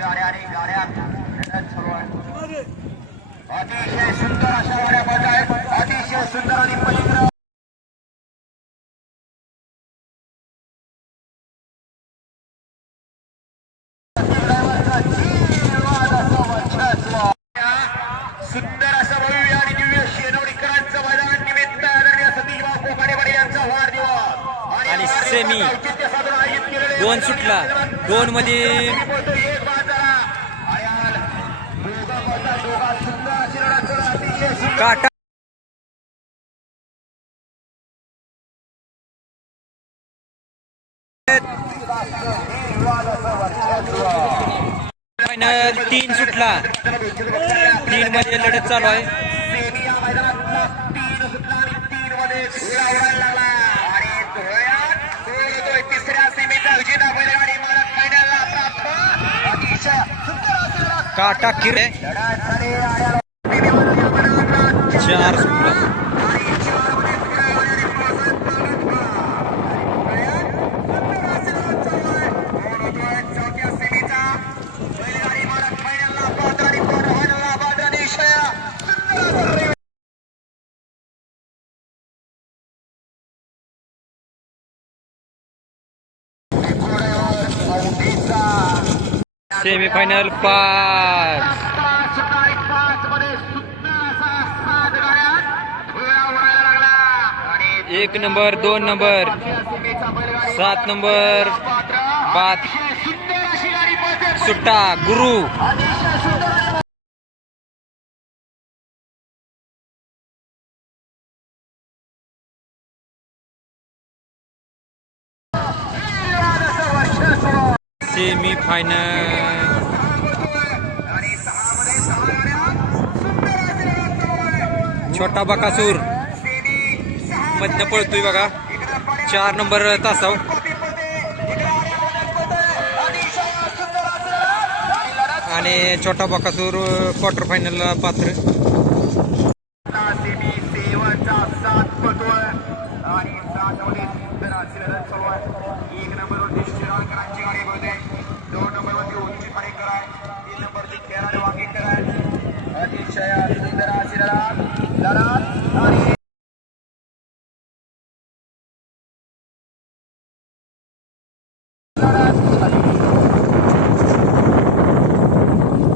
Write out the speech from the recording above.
गाड्या आणि गाड्या अतिशय सुंदर अशा गाड्या आहेत अतिशय सुंदर आणि पवित्र सुंदर असं भव्य आणि दिव्य शेनवडीकरांचं मैदान निमित्त आदरणीय सतीशभाऊ कोकाडे यांचा वाढदिवस आणि सेमी. दोन सुटला दोन मध्ये एक बाद झाला. आयाल, दोघं पळतात, दोघात सुंदर अशी लढत सुरू आहे. अतिशय सुंदर काटा फायनल तीन सुटला. तीन मध्ये लढत चालू आहे. काटा किरे लढत झाली चार सुटला आणि चारमध्ये धुळा उडाली आणि पावसात पाण्यात धुळ्यात सुंदर अशी लढत चालू आहे. दोन होतोय चौथ्या सेमीचा बैलगाडी मालक फायनलला पात्र आणि quarter फायनलला पात्र आणि विषया सुंदर असा रेस. सेमी फायनल पाच सकाळी पाच मध्ये सुंदर असा सात गाड्यात धुळा उडायला सेमीफायनल पाच. एक नंबर दोन नंबर सात नंबर पाच. सुट्टा गुरु. Semi final. छोटा बकासूर. मध्य पळतोय बघा. चार नंबर तासाव. आणि छोटा बकासूर क्वार्टर फायनलला पात्र. आणि Chaya, Sundara, Sidara.